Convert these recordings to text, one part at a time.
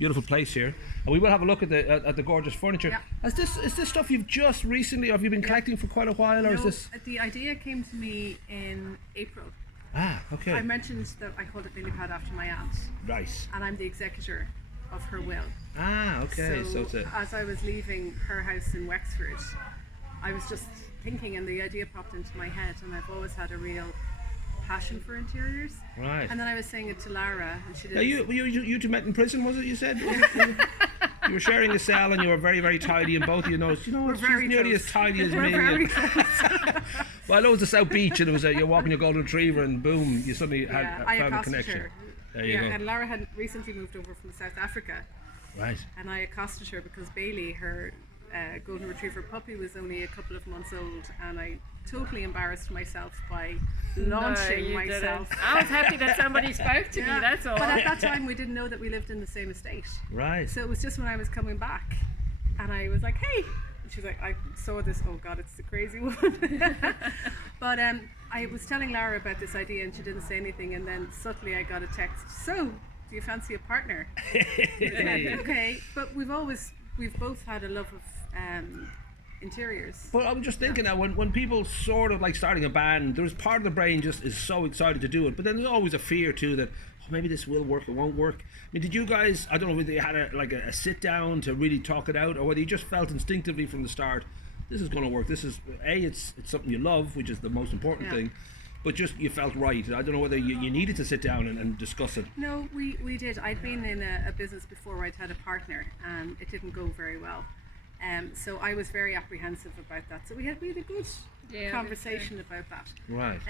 beautiful place here, and we will have a look at the gorgeous furniture. Yeah. Is this stuff you've just recently, or have you been collecting for quite a while, or is this? The idea came to me in April. Ah, okay. I mentioned that I called it Lily Pad after my aunt. Right. And I'm the executor of her will. Ah, okay. So it's as I was leaving her house in Wexford, I was just thinking, and the idea popped into my head, and I've always had a real passion for interiors. Right. And then I was saying it to Lara, and she did. You two met in prison, was it? You said you were sharing a cell, and you were very, very tidy, and both of you know. You know, she's nearly as tidy as me. We're very close. Well, I know it was the South Beach, and it was you're walking your golden retriever, and boom, you suddenly found a connection. Her. There you go. And Lara had recently moved over from South Africa. Right. And I accosted her because Bailey, her golden retriever puppy, was only a couple of months old, and I totally embarrassed myself by launching myself. I was happy that somebody spoke to me, that's all. But at that time we didn't know that we lived in the same estate. Right. So it was just when I was coming back, and I was like, hey. She's like, I saw this, oh God, it's the crazy one. But I was telling Lara about this idea, and she didn't say anything, and then subtly I got a text, so, do you fancy a partner? Okay, but we've both had a love of interiors. But I'm just thinking now, when people sort of like starting a band, there's part of the brain just is so excited to do it, but then there's always a fear too that, oh, maybe this will work, it won't work. I mean, did you guys, I don't know whether you had a sit down to really talk it out, or whether you just felt instinctively from the start, this is going to work, this is, it's something you love, which is the most important thing, but just you felt right. I don't know whether you needed to sit down and discuss it. No, we did. I'd been in a business before where I'd had a partner, and it didn't go very well. So I was very apprehensive about that. So we had a good conversation about that. Right.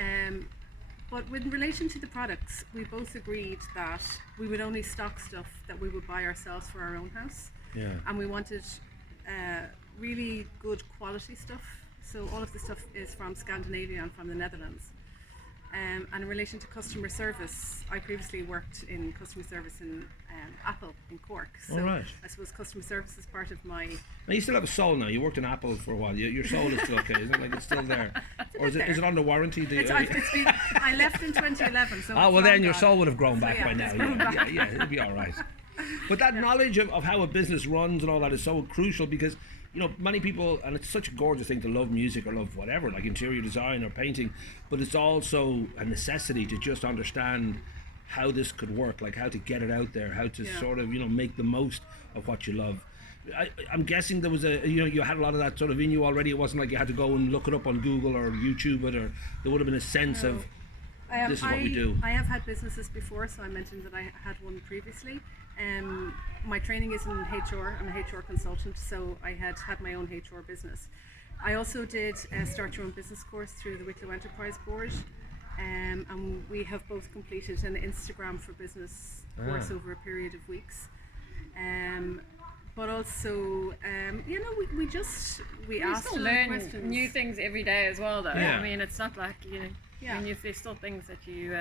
But with relation to the products, we both agreed that we would only stock stuff that we would buy ourselves for our own house. Yeah. And we wanted really good quality stuff. So all of the stuff is from Scandinavia and from the Netherlands. And in relation to customer service, I previously worked in customer service in Apple in Cork. So right. I suppose customer service is part of my... Now you still have a soul now. You worked in Apple for a while. Your soul is still okay, isn't it? Like it's still there. Or is it under warranty? I left in 2011. So well then your soul would have grown back by now. Yeah, it'll be all right. But that knowledge of how a business runs and all that is so crucial, because you know, many people, and it's such a gorgeous thing to love music or love whatever, like interior design or painting, but it's also a necessity to just understand how this could work, like how to get it out there, how to sort of, you know, make the most of what you love. I'm guessing there was you had a lot of that sort of in you already. It wasn't like you had to go and look it up on Google or YouTube it, or there would have been a sense of this is what we do. I have had businesses before, so I mentioned that I had one previously. My training is in HR. I'm a HR consultant, so I had my own HR business. I also did a Start Your Own Business course through the Wicklow Enterprise Board, and we have both completed an Instagram for Business course over a period of weeks. But also, you know, we ask still learn new things every day as well, though. Yeah. I mean, it's not like, you know, there's still things that you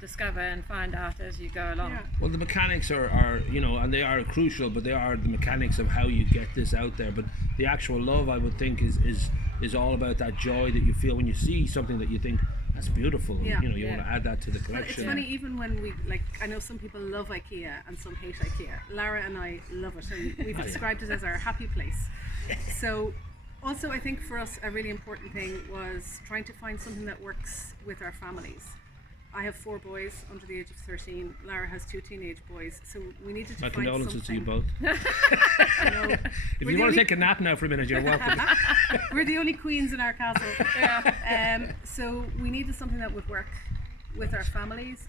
discover and find out as you go along. Yeah. Well, the mechanics are, you know, and they are crucial, but they are the mechanics of how you get this out there. But the actual love, I would think, is all about that joy that you feel when you see something that you think, that's beautiful. Yeah. You know, you want to add that to the collection. Well, it's funny, even when we, like, I know some people love IKEA and some hate IKEA. Lara and I love it, and we've described it as our happy place. So, also I think for us a really important thing was trying to find something that works with our families. I have 4 boys under the age of 13. Lara has 2 teenage boys, so we needed to My find condolences something. to you both. If you want to take a nap now for a minute, you're welcome. We're the only queens in our castle. So we needed something that would work with our families,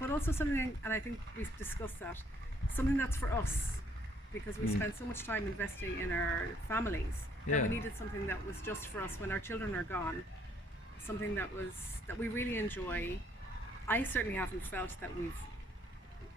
but also something, and I think we've discussed that, something that's for us, because we spend so much time investing in our families that we needed something that was just for us when our children are gone, something that we really enjoy. I certainly haven't felt that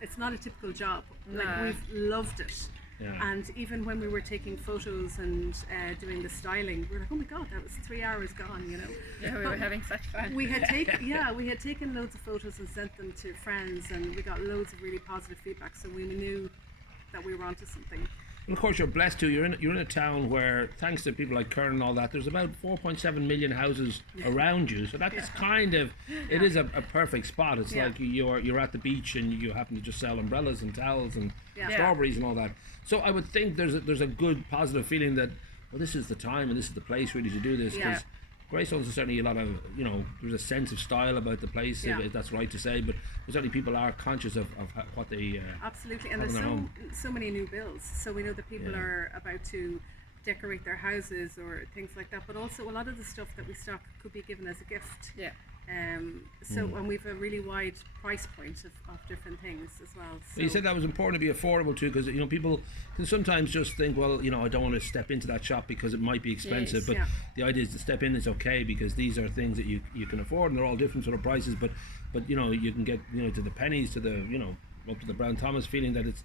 it's not a typical job. Like, we've loved it. Yeah. And even when we were taking photos and doing the styling, we were like, oh my God, that was 3 hours gone, you know. Yeah, we were having such fun. We had taken loads of photos and sent them to friends, and we got loads of really positive feedback, so we knew that we were onto something. And of course, you're blessed too. You're in a town where, thanks to people like Kern and all that, there's about 4.7 million houses around you. So that's kind of, it is a perfect spot. It's like you're at the beach and you happen to just sell umbrellas and towels and strawberries and all that. So I would think there's a good positive feeling that, well, this is the time and this is the place really to do this. Because Greystones is certainly a lot of, there's a sense of style about the place, if that's right to say, but certainly people are conscious of what they absolutely, and there's so many new builds, so we know that people are about to decorate their houses or things like that, but also a lot of the stuff that we stock could be given as a gift. And we've a really wide price point of different things as well. So you said that was important to be affordable too, because people can sometimes just think, well, I don't want to step into that shop because it might be expensive. But the idea is to step in is okay, because these are things that you can afford, and they're all different sort of prices. But you can get to the pennies, to the up to the Brown Thomas feeling that it's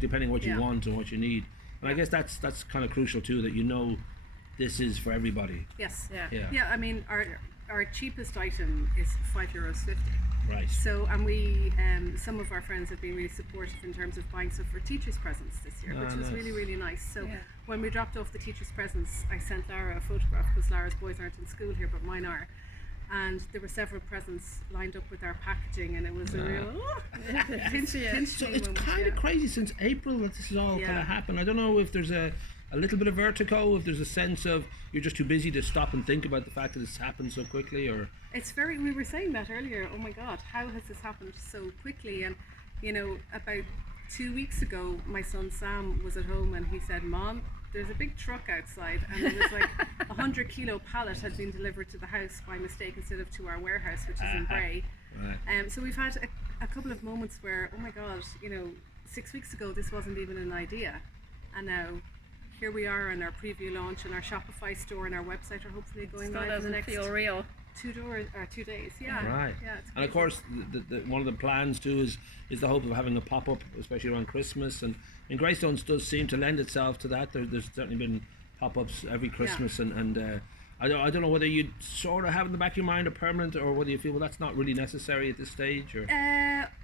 depending what you want and what you need. And I guess that's kind of crucial too, that this is for everybody. Yes. Yeah. I mean, our cheapest item is €5.50. Right. So, and we, some of our friends have been really supportive in terms of buying stuff for teachers' presents this year, which was really, really nice. So, when we dropped off the teachers' presents, I sent Lara a photograph, because Lara's boys aren't in school here, but mine are. And there were several presents lined up with our packaging, and it was a real So it's kind of crazy since April that this is all kind of happened. I don't know if there's a little bit of vertigo, if there's a sense of you're just too busy to stop and think about the fact that it's happened so quickly, or it's we were saying that earlier, oh my god, how has this happened so quickly? And about 2 weeks ago my son Sam was at home and he said, Mom, there's a big truck outside, and it was like 100-kilo pallet had been delivered to the house by mistake instead of to our warehouse, which is in Bray. So we've had a couple of moments where, oh my god, 6 weeks ago this wasn't even an idea, and now here we are on our preview launch, and our Shopify store and our website are hopefully going live in the next feel real. 2 days. Right. And of course, the one of the plans too is the hope of having a pop-up, especially around Christmas, and Greystones does seem to lend itself to that. There's certainly been pop-ups every Christmas, and I don't know whether you'd sort of have in the back of your mind a permanent, or whether you feel, well, that's not really necessary at this stage, or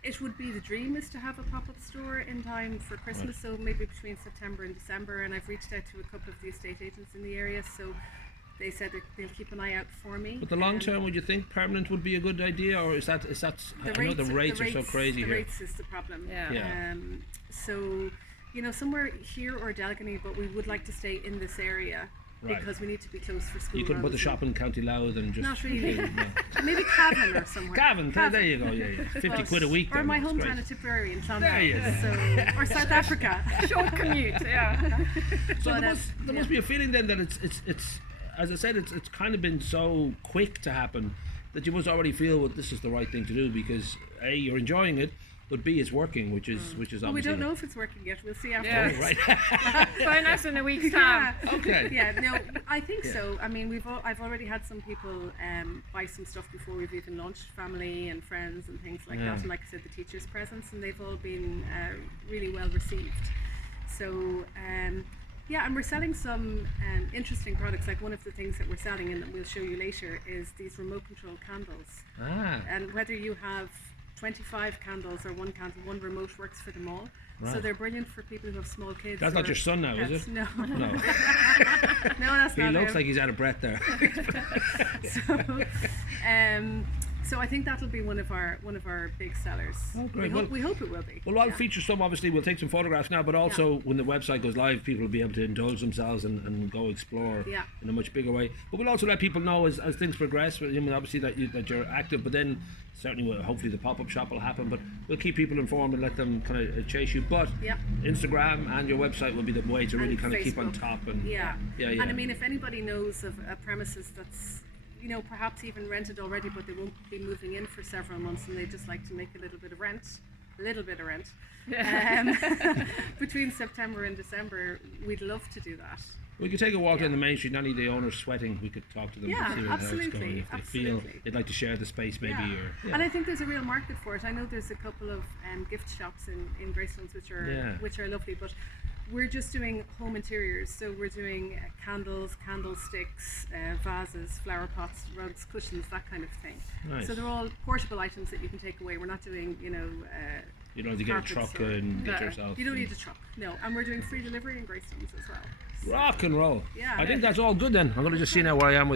it would be the dream is to have a pop-up store in time for Christmas, so maybe between September and December. And I've reached out to a couple of the estate agents in the area, so they said that they'll keep an eye out for me. But the long term, would you think permanent would be a good idea, or is that I know the rates are so crazy here. The rates is the problem. So somewhere here or Dalgany, but we would like to stay in this area. Because we need to be close for school. You couldn't put the shop in County Louth and just... Not really. Maybe Cavan or somewhere. Cavan, there you go, 50 quid a week. Or my hometown of Tipperary in Clonmel. Or South Africa. Short commute, So there must be a feeling then that it's as I said, it's kind of been so quick to happen that you must already feel, well, this is the right thing to do, because A, you're enjoying it, but B, it's working, which is obviously... Well, we don't know if it's working yet. We'll see afterwards. Phone us in a week's time. Okay. No, I think so. I mean, I've already had some people buy some stuff before we've even launched, family and friends and things like that. And like I said, the teachers' presents, and they've all been really well received. So, and we're selling some interesting products. Like one of the things that we're selling, and that we'll show you later, is these remote control candles. And whether you have 25 candles or one candle, one remote works for them all. So they're brilliant for people who have small kids. That's not your son now, is it? No. No, that's not He looks like he's out of breath there. So I think that'll be one of our big sellers. Oh, great. We hope it will be. Well, I'll feature some, obviously. We'll take some photographs now, but also when the website goes live, people will be able to indulge themselves and go explore in a much bigger way. But we'll also let people know as things progress. I mean, obviously that you're active, but then certainly, hopefully the pop-up shop will happen, but we'll keep people informed and let them kind of chase you. But Instagram and your website will be the way to really kind of keep on top. And and I mean, if anybody knows of a premises that's perhaps even rented already, but they won't be moving in for several months, and they just like to make a little bit of rent between September and December, we'd love to do that. We could take a walk down the main street, not only the owners sweating, we could talk to them and see how it's going. If they feel they'd like to share the space maybe. And I think there's a real market for it. I know there's a couple of gift shops in Greystones which are lovely, but we're just doing home interiors, so we're doing candles, candlesticks, vases, flower pots, rugs, cushions, that kind of thing. Nice. So they're all portable items that you can take away. We're not doing, You don't have to get a carpet truck store. and get No, yourself. You don't need a truck, no. And we're doing free delivery in Greystones as well. Rock and roll. Yeah. I think that's all good then. I'm going to just see now where I am with